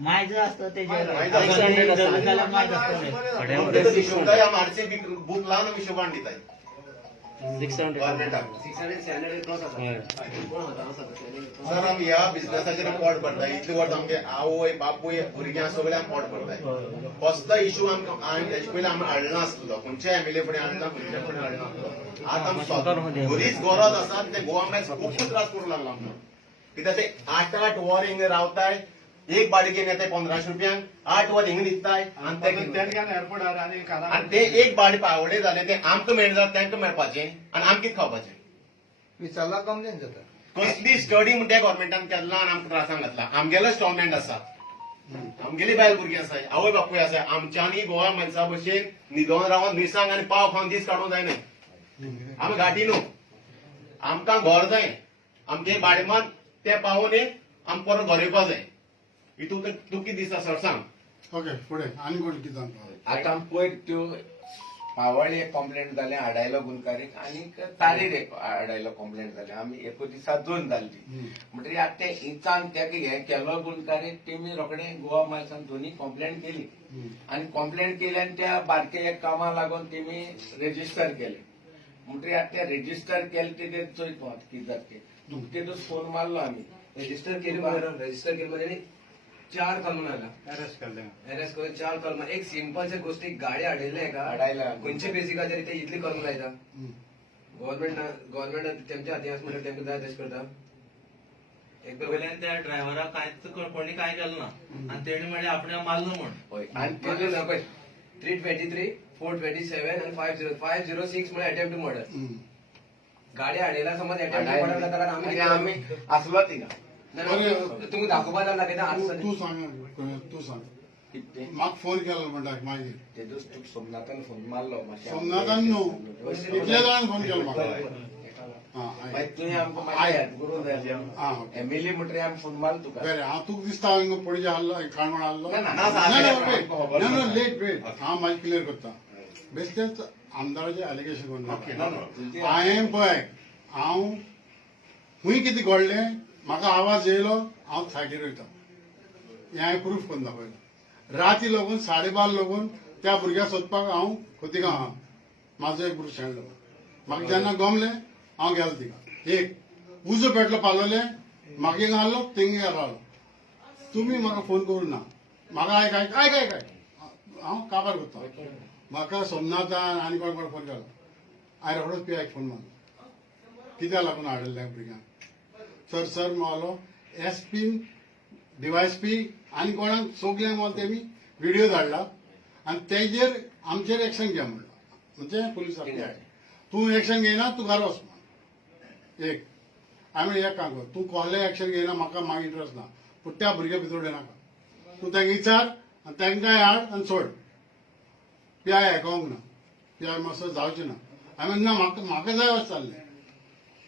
मायचं असतं बूथ लावन हिशोबान दिताय 600 सर आमी ह्या बिझनेसाचेर पोट भरताय इतले वर्स आमगे आवय बापूय भुरग्यां सगळ्यांक पोट भरताय कसलो इशू आमकां हेजे पयलीं आमी हाडलो नासलो खंयच्या एमएलए फुडें हाडला खंयच्या फुडें हाडलो नासलो आतां बरीच गरज आसा ते गोवोरमेंट खूब त्रास करूंक लागला आमकां कित्याक ते 8 वर हिंग रावताय एक बाडी घेवन येताय 1500 रुपयांक 8 वर हिंग दिताय आनी ते एक बाडी पावडे जाले ते आमकां मेळटा तांकां मेळपाचें आनी आमी कितें खावपाचें विचारला कंप्लेन जाता कसली स्टडी म्हणटा गव्हर्मेंटान केला आनी आमकां त्रासांक घातला आमगेलो इन्स्टॉलमेंट आसा आमगेली बायल भुरगीं आसाय आवय बापूय आसाय आमच्यांनी गोवा मनशा भशेन न्हिदोन रावन मिरसांग आनी पाव खावन दीस काडूंक जायना आमी घाटी न्हू आमकां घर जाय आमगे भाडेमान ते पावोन आमी परत घर येवपा जाय हितून तूं कितें दिसता सर सांग ओके फुडें आनी कोण कितें सांगता आतां पयर त्यो पावळ एक कंप्लेंट जालें हाडायलो गुंतकारीक आनी तारीर एक हाडायलो कंप्लेंट जालें आमी एको दिसा 2 जाल्ली म्हणटकीर आतां ते इंचान तेका हें केलो गुंतकारीक तेमी रोखडे गोवा मायल्सान दोनी कंप्लेंट केली आनी कंप्लेंट केली आनी त्या बारके एक कामाक लागून तेमी रेजिस्टर केले म्हणटकीर आतां ते रेजिस्टर केले ते चोयत वता कितें जाता ते तुका तेतून फोन मारलो आमी रजिस्टर केली मध्ये 4 कलम आला अरेस्ट करून 4 कलम एक सिंपल से गोष्टी गाडी हाडयले का हाडायला खंयच्या बेसिकाचेर ते इतली कलम लायता गव्हर्नमेंट तेमच्या हाती आसा म्हणल्यार तेमकां जाय तशें करता वयल्यान त्या ड्रायव्हराक कांयच कोणी काय केलं ना आणि तेणी म्हणजे आपण मारलो म्हण हय आनी मारलो ना पळय 323 427 आणि 506 म्हणजे अटेम्प्ट टू मर्डर गाडी हाडयला समज अटेम्प्ट टू मर्डर जाल्यार आमी आसलो थिंगा तुमकां दाखोवपा जाय दाखयता तूं सांग तूं सांग म्हाका फोन केलो म्हणटा मागीर तेदूस तुका सोमनाथान फोन मारलो सोमनाथान न्हू इतल्या जाणांनी फोन केलो म्हाका तुवें आमकां मागीर हेल्प करूंक जाय एमएलए म्हणटकीर आमी फोन मारलो तुका बरें हांव तुका दिसता हांगा पणजे हाडलो काणकोण हाडलो ना लेट वेट हांव मागीर क्लियर करता बेश्टेच आमदाराचें एलिगेशन कोन्ना हांवें पळय हांव खूंय कितें घडलें म्हाका आवाज येयलो हांव सायडीर वयता हें हांवें प्रूफ करून दाखयलो राती लागून 12:30 लागून त्या भुरग्याक सोदपाक हांव खोतिगांव आहा म्हाजो एक भुरगो शेणलो म्हाका जेन्ना गमलें हांव गेलो थिंगा एक उजो पेटलो पालोलें म्हाका हिंगा हाडलो थिंगा रावलो तुमी म्हाका फोन करूं ना म्हाका आयक हांव काबार करता म्हाका सोमनाथान आनी कोण फोन केलो हांवें रोखडोच पियाक फोन मारलो कित्याक लागून हाडलें भुरग्यांक सर मारलो एसपी डीवायएसपी आनी कोणाक सगळ्यांक मारलो तेमी व्हिडिओ धाडला आनी तेजेर आमचेर एक्शन घे म्हणलो म्हणजे पुलिसाक तूं एक्शन घेयना तूं घरा वच म्हण एक हांवें एक काम कर तूं कसलें एक्शन घेयना म्हाका मागीर इंट्रस्ट ना पूण त्या भुरग्या भितर उडयनाका तूं तांकां विचार आनी तांकांय हाड आनी सोड पियाय आयकोंक ना पियाय मातसो जावचें ना हांवें ना म्हाका जाय वच चाललें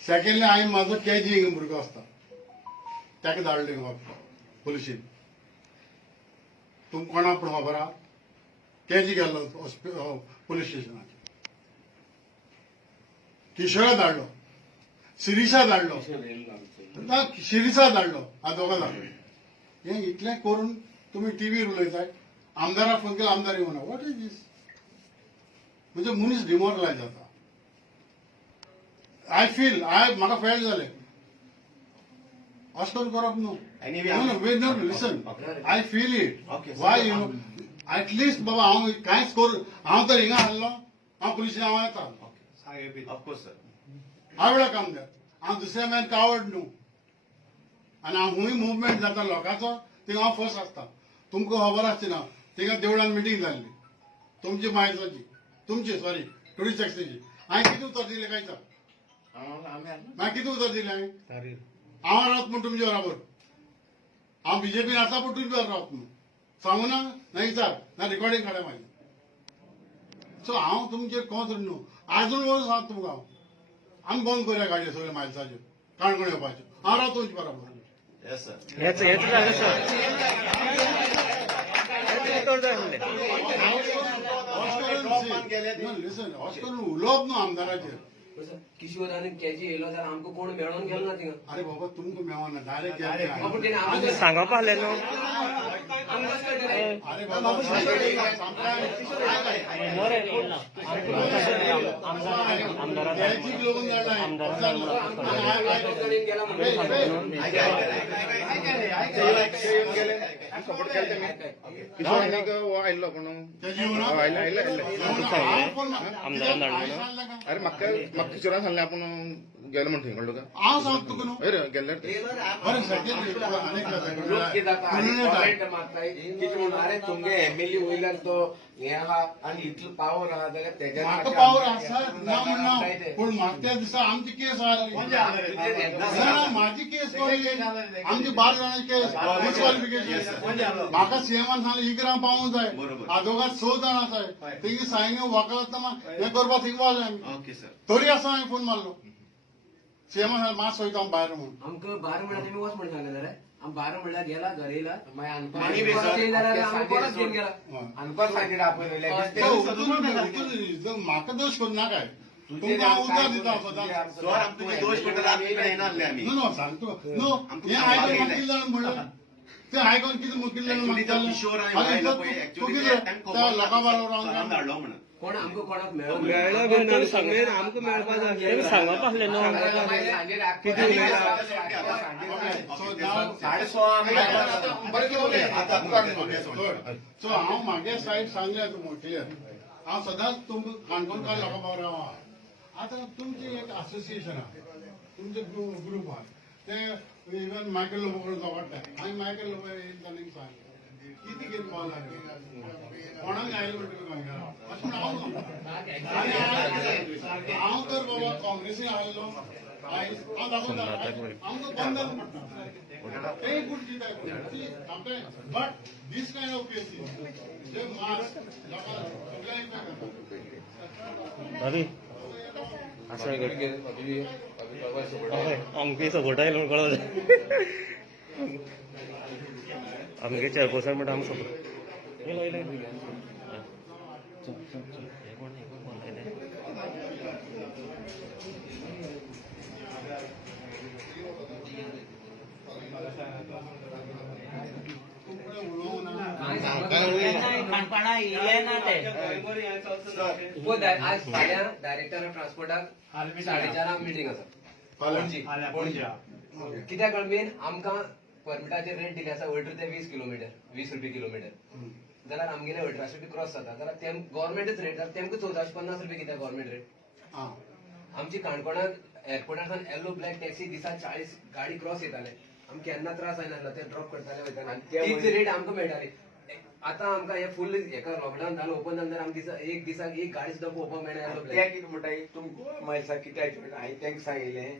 सेकेंडली हांवें म्हाजो केजी हिंगा भुरगो आसता ताका धाडलें पुलिशेन तुमकां कोणाक पूण खबर आहा केजी गेल्लो पुलीस स्टेशनाचेर किशोरा धाडलो शिरीशा धाडलो ना शिरीशा धाडलो हा दोगां धाडलो हें इतलें करून तुमी टीव्हीर उलयताय आमदाराक फोन केलो आमदार येवना वॉट इज दीस म्हणजे मनीस डिमोरलायज जाता आय फील म्हाका फेल जालें अशें करून करप न्हू listen I feel it why you at least बाबा हांव कांयच करूं हांव तर हिंगा हाडलो हांव पुलिशेन हांव येता हांव वेळा काम द्या हांव दुसऱ्या मॅन कावड न्हू आनी हांव खूंय मुवमेंट जाता लोकांचो थिंगा हांव फर्स्ट आसता तुमकां खबर आसची ना थिंगा देवळान मिटींग जाल्ली तुमची मायसाची तुमची सॉरी 26ची हांवें कितें उतर दिलें काय सांग मागीर कितें उतर दिलें हांवें हांव रावत म्हूण तुमचे बरोबर हांव बीजेपीन आसा पूण तुमचे बरोबर रावत म्हूण सांगू ना विचार ना रिकॉर्डिंग काडा म्हाजें सो हांव तुमचेर कोच न्हू आजून वच सांग तुमकां हांव आमी बंद करुया गाडयो सगळ्यो मायल्साच्यो काणकोण येवपाच्यो हांव रावता तुमचे बरोबर लिसन अशें करून उलोवप न्हू आमदाराचेर किशोर आनी केजी येयलो जाल्यार आमकां कोण मेळोन गेलो ना थिंगा अरे बाबा तुमको मेवाना डायरेक्ट पूण तेणे आमकां सांगप आहलें न्हू आमकां कशें कळटलें? अरे बाबा मॅजिक लोगून गेला म्हणून सपोर्ट केले किशोर आनीक हो आयल्लो पूण आमदारान धाडलो अरे म्हाका किशोरान सांगलें आपूण गेलो म्हण थंय कळलो का हांव सांगता तुका न्हू अरे गेल्यार ते बरें सगळें अनेक लोक कितें जाता आनी कॉमेंट मारताय कितें म्हणून अरे तुमगे एमएलए वयल्यान तो हे आहा आनी इतलो पावर आहा जाल्यार तेज्या म्हाका पावर आसा ना म्हणना पूण म्हाका त्या दिसा आमची केस आसली ना म्हाजी केस पडली आमची 12 जाणांची केस डिस्क्वॉलिफिकेशन म्हाका सीएमान सांगलें इकरां पावूंक जाय आदोगाद 6 जाण आसाय तेगे सायनी वकालत हें करपाक थिंग पावले आमी ओके सर तरी आसा हांवें फोन मारलो सीएमान सांगलें मात सोयता हांव भायर म्हणून आमकां 12 म्हणल्यार तुमी वच म्हणून सांगलें रे आम 12 म्हणल्यार गेला घर येयला आनी परत घेवन गेला अनपद सांगीत आपयले म्हाका दोश करूं नाकाय तुमकां हांव उतर दिता सदांच सर आमी तुमी दोश करता आमी इकडे येना आहले आमी नो सांगतो नो हें आयकून म्हाका कितें जालें म्हणलें तें आयकून कितें मुकिल्लें Actually तो किशोर आनी व्हायला पळय एक्चुअली त्या लोकां बरोबर रावन धाडलो म्हणून कोण आमकां कोणाक मेळ्ळो मेळ्ळो बीन आमी सांगलें आमकां मेळपा जाय तेमी सांगप आहलें न्हू सो हांव म्हागे सायड सांगलें तुमकां क्लियर हांव सदांच तुमकां काणकोणकार लोकां बरोबर रावा आतां तुमची एक असोसिएशन आहा तुमचे ग्रुप आहा ते इवन मायकल लोबो जोडटाय हांवें मायकल लोबो ताणें सांगलें कितें कितें पावला कोणाक आयलो म्हणटकूच अशें म्हण हांव तर बाबा काँग्रेसीन आयलो हांव दाखोवता आमकां बंदर म्हणटा ते गुड दिताय but this kind of cases जे मास लोकांक सगळ्यांक भाभी असं आमगे सपोर्ट आयलो म्हूण कळो जाय आमगे चेअरपर्सन म्हणटा आमकां सपोर्ट काणकोणा येयले ना ते आज फाल्यां डायरेक्टर ऑफ ट्रान्सपोर्टाक 4:30 मिटींग आसा पणजी कित्याक कळमेन आमकां परमिटाचेर रेट दिले आसा 18 ते 20 किलोमीटर 20 रुपये किलोमीटर जाल्यार आमगेले 1800 रुपये क्रॉस जाता जाल्यार तेम गव्हर्मेंटच रेट तेमकां 1450 रुपये कित्याक गव्हर्मेंट रेट आमची काणकोणाक एअरपोर्टार येलो ब्लॅक टॅक्सी दिसा 40 गाडी क्रॉस येताले आमकां केन्ना त्रास जायना ते ड्रॉप करताले वयताले तीच रेट आमकां मेळटाली आतां आमकां हे फुल हेका लॉकडावन जालो ओपन जाल्यार आमकां एक दिसाक एक गाडी सुद्दां पळोवपाक मेळना येलो ते ब्लॅक कितें म्हणटाय तुमकां मायसा कित्याक हांवें तेंका सांगिल्लें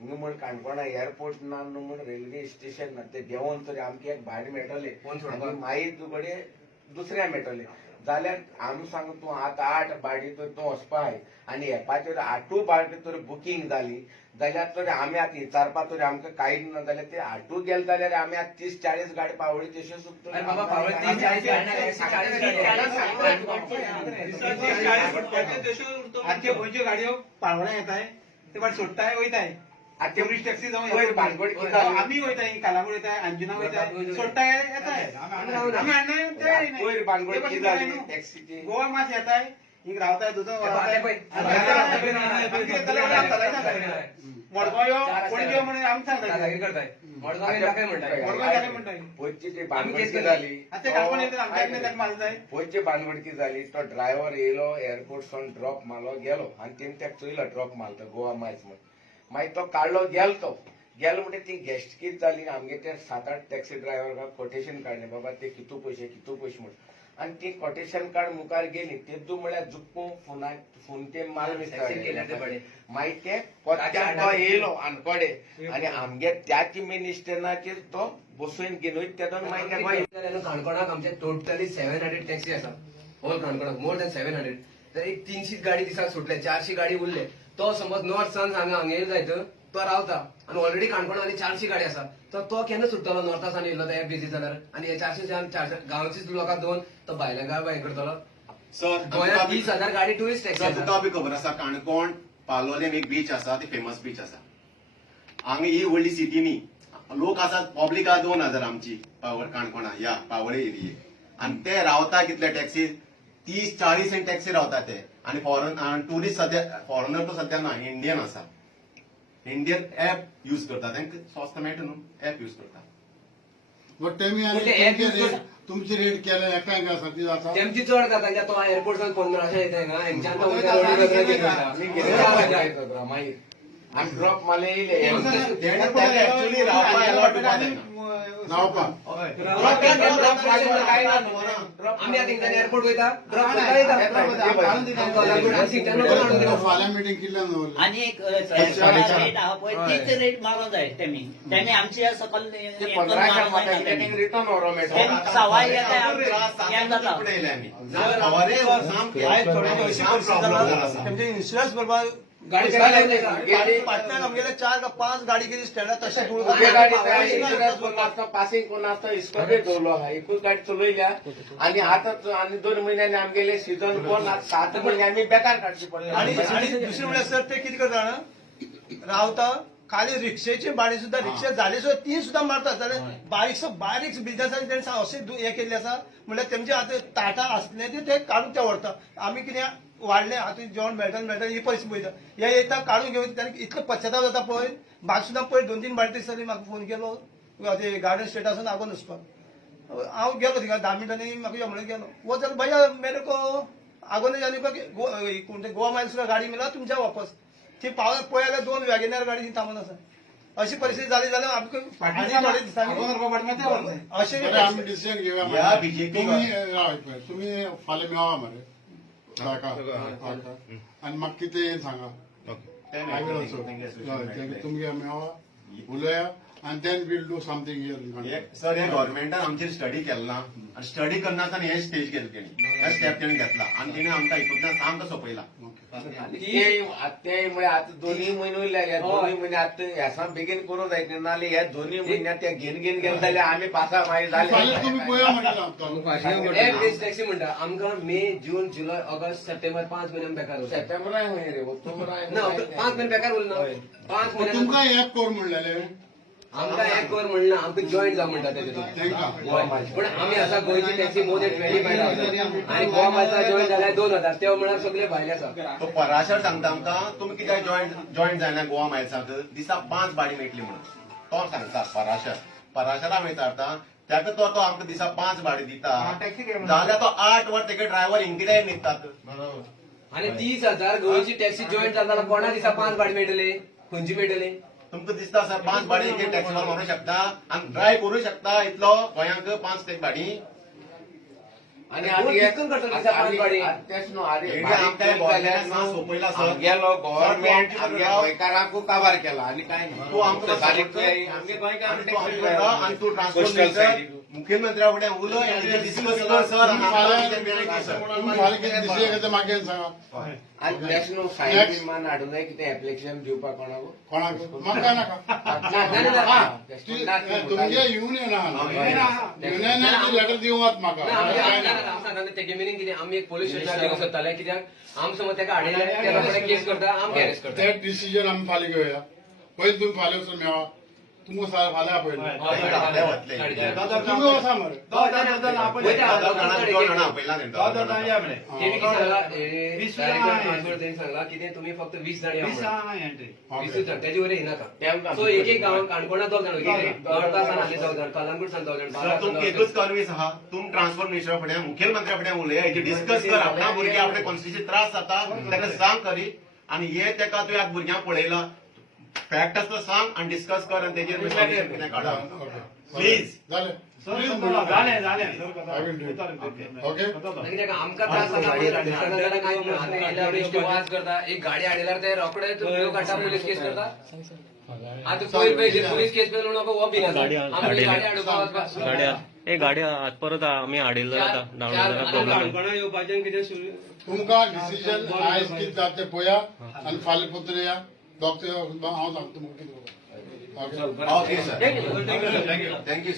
हिंगा म्हण काणकोणा एअरपोर्ट ना न्हू म्हण रेल्वे स्टेशन ना ते देंवोन तरी आमकां एक भायर मेळटले कोण सोडपाक? आनी मागीर तुकडे दुसऱ्या मेळटले जाल्यार आमी सांग तूं आतां 8 भाडी तर तूं वचपाय आनी एपाचेर 8 भाडी तर बुकींग जाली जाल्यार तर आमी आतां विचारपा तरी आमकां कांय ना जाल्यार ते 8 गेले जाल्यार आमी आतां 30-40 गाडी पावळी तशें अरे बाबा पावळे 30-40 आजचे खंयच्यो गाडयो पाळवण्या येताय ते फाट सोडटाय वयताय आजचे टुरिस्ट टॅक्सी जावन भानगड कितें जाली? आमी वयताय कालागूड वयताय अंजुना वयताय सोडटाय येताय आमी हाडनाय ते वयर भानगड कितें जाली न्हू. टॅक्सीची गोवा मास येताय हिंग रावताय दुधो मडगांव यो पणजे म्हणून आमी सांगताय दादागिरी करताय मडगांव काय म्हणटाय मडगांव जाले म्हणटाय पयची ती आमी भानगड केस कितें केली. जाली आता काणकोण येतात आमच्या एकने ताका मारताय पयची भानगड कितें जाली तो ड्रायव्हर येयलो एअरपोर्ट सावन ड्रॉप मारलो गेलो आनी तेणी ताका चोयलो ड्रॉप मारता गोवा मायस म्हण मागीर तो काडलो गेलो म्हणटा ती गेस्ट कित जाली आमगे ते 7-8 टॅक्सी ड्रायव्हर कोटेशन काडलें बाबा ते कितू पयशे म्हण आनी ती कोटेशन कार्ड मुखार गेली तेदू म्हळ्यार जुप्पू फोन पे माल मागीर ते कोत्याक तो येयलो आनकोडे आनी आमगे त्याच मिनिस्टराचेर तो बसून घेवन तेदोन मागीर काणकोणाक आमचे टोटली 700 टॅक्सी आसा होल काणकोणाक मोर दॅन 700 तर एक 300 गाडी दिसाक सुटले 400 गाडी उरले तो समज नॉर्थ सान हांगा येयलो जायत तो रावता आनी ऑलरेडी काणकोणांनी 400 गाडी आसा तर तो केन्ना सुटतलो नॉर्थासान येयलो त्या बिझी जाल्यार आनी हे 400 गांवचीच लोकांक दोन तो भायल्या गांव हें करतलो सर गोंयांत 30,000 गाडी टुरिस्ट टॅक्सी सर तुका बी खबर आसा काणकोण पालोलेम एक बीच आसा ती फेमस बीच आसा. हांगा ही व्हडली सिटी न्ही. लोक आसात पब्लीक आहा 2000 आमची काणकोणा ह्या पावळे एरियेक. आणि ते रावता कितले टॅक्सी 30-40 टॅक्सी रावता ते. आणि टुरिस्ट सध्या फॉरेनर तो सध्या ना इंडियन आसा. इंडियन ऍप यूज करता तांकां स्वस्त मेळटा न्हू ऍप यूज करता. बट तेमी पण ते app use कर- तुमची रेट केल्या एका एका साठी जाता. तेमची चड जाता तो एअरपोर्टान 1500 येते ना हेंच्यान तो उद्या रोडी वगैरे मागीर आनी ड्रॉप मारले येयले ऍक्च्युअली रावपा अलॉट जावपा आम्ही आता तेंच्यानी एअरपोर्ट वयता ड्रॉप करता येता फाल्यां मिटींग कितल्यान दवरली. आणि एक रेट आहा पळय तीच रेट मारूंक जाय तेमी आमची सकल 15 रिटर्न व्हरो मेळटा. सवाय येता जाता तेमचे इन्शुरन्स भरपाक गाडी चलायला पाटण्यान आमगेले 4 का 5 गाडी कितें स्टँडार तशें उबे गाडी इन्शुरन्स कोण नासता पासिंग कोण नासता हिस्टोरी दवरलो आहा. एकूच गाडी चलयल्या आनी आतां आनी 2 म्हयन्यांनी आमगेले सीझन कोण 7 म्हयने आमी बेकार काडची पडले. आणि दुसरे म्हळ्यार सर ते कितें करता जाणा रावता खाली रिक्षेची भाडी सुद्धा रिक्षा झाली सुद्धा ती सुद्धा मारतात जाल्यार बारीक बिझनेसांनी तेणी अशें हे केल्ले आसा म्हळ्यार तेमचे आतां टाटा आसले ते काडून ते व्हरता. आमी कितें वाडले आतां जेवण मेळटा ही परिस्थिती पळयता हे येता काडून घेवन तांकां इतलो पश्चाताप जाता पळय. म्हाका सुद्धा पळय 2-3 बाटली दिसांनी म्हाका फोन केलो ते गार्डन स्टेटासून आगोन वचपाक हांव गेलो थिंगा 10 मिनटांनी म्हाका यो म्हणून गेलो वो जाल्यार भैया मेरे को आगोने जाने कोण ते गोवा मायल्स गाडी मिळाला तुमच्या वापस ती पावस पळयल्यार 2 वॅगनर गाडी थांबून आसा. अशी परिस्थिती जाली जाल्यार आमकां अशें आमी डिसिजन घेवया. ह्या बीजेपी तुम्ही फाल्यां मेळवा मरे आनी म्हाका कितें सांगा. तुमगे मेळवा उलया and then we'll do something here in Kandy. Sir हे गव्हर्नमेंटान आमचेर स्टडी केला ना आणि स्टडी करना हे स्टेज केलं तेणी हे स्टेप तेणी घेतला आणि तेणी आमकां हितूंतल्यान सामको सोपयला. ते म्हळ्यार आतां 2 म्हयने उरल्या ह्या 2 म्हयने आतां ह्या बेगीन करूं जाय नाल्यार ह्या 2 म्हयन्यात त्या घेन गेले जाल्यार आमी पासा मागीर फाल्यां जाले. तुम्ही पळया म्हटलं एक टॅक्सी म्हणटा आमकां मे जून जुलय ऑगस्ट सप्टेंबर 5 महिने बेकार उरता. सप्टेंबराय म्हयने रे ऑक्टोबराय ना 5 महिने बेकार उरना 5 महिने तुमकां एक कोर म्हणलेले आमकां एक कर म्हणना आमकां जॉईन जा म्हणटा तेजेतून पण आमी आसा गोंयची टॅक्सी मोर दॅन 25,000 आणि गोवा मार्सा जॉईन जाल्यार 2,000 तेव्हा म्हळ्यार सगळे भायले आसा. तो पराशर सांगता आमकां तुमी कित्याक जॉईन जायना गोवा मायल्साक दिसा 5 गाडी मेळटली म्हणून तो सांगता पराशरा विचारता त्याका तो आमकां दिसा 5 गाडी दिता जाल्यार तो 8 वर तेगे ड्रायव्हर इंकिडे न्हिदतात. आणि 30,000 गोंयची टॅक्सी जॉईन जाल्यार कोणा दिसा 5 गाडी मेळटले खंयची मेळटले. तुमकां दिसता सर 5 गाडी एक टॅक्सीवर मारूं शकता आनी ड्रायव्ह करूं शकता इतलो गोंयांक 5 गाडी आणि गेलो गव्हर्नमेंट आमच्या गोंयकारांकू काबार केला आणि काय तू आमकां आणि तू ट्रान्सपोर्ट मुख्यमंत्र्या फुडें उलय डिस्कस कर सर फाल्यां कितें डिसिजन मागीर सांगा. आणि त्याच न्हू फायल मान हाडूं जाय कितें एप्लिकेशन दिवपाक कोणाक म्हाका नाका तुमगे युनियनान लेटर दिवंक म्हाका तेगे मिनींग कितें आमी एक पोलीस स्टेशनार दिवंक सोदताले कित्याक आम समज तेका हाडयले तेका फुडें केस करता आमकां अरेस्ट करता. ते डिसिजन आमी फाल्यां घेवया. पयलीं तुमी फाल्यां वचून मेळा तुमकां फाल्यां पयलें तुमी वचा मरे सांगला कितें तुमी फक्त 20 जाण या 20 जाण तेजे वयल्यान येनाका. सो एक गांव काणकोणा 2 जाण गडतासान आसले 2 जाण कलंगूटसान 2 जाण तुमकां एकूच कन्वीस आहा तुम ट्रान्सपोर्ट मिनिस्टरा फुडें मुख्यमंत्र्या फुडें उलया हेजी डिस्कस कर आपणा भुरगे आपणे कॉन्स्टिट्युन्सी त्रास जाता ताका सांग करी आनी हे तेका तुवें आतां भुरग्यांक पळयला फॅक्ट आसता सांग आनी डिस्कस कर आनी तेजेर कितें काडा प्लीज. ओके आमकां त्रास करता एक गाडी हाडल्यार ते रोकडे काडटा पोलीस केस करता. आता पोलीस केस म्हणून हो बिल गाडी परत आम्ही हाडिल्लो जाता तुमकां डिसिजन आयज कितें जाता तें पळया आनी फाल्यां पत्र या डॉक्टर हांव सांगता तुमकां कितें ओके सर थँक्यू सर.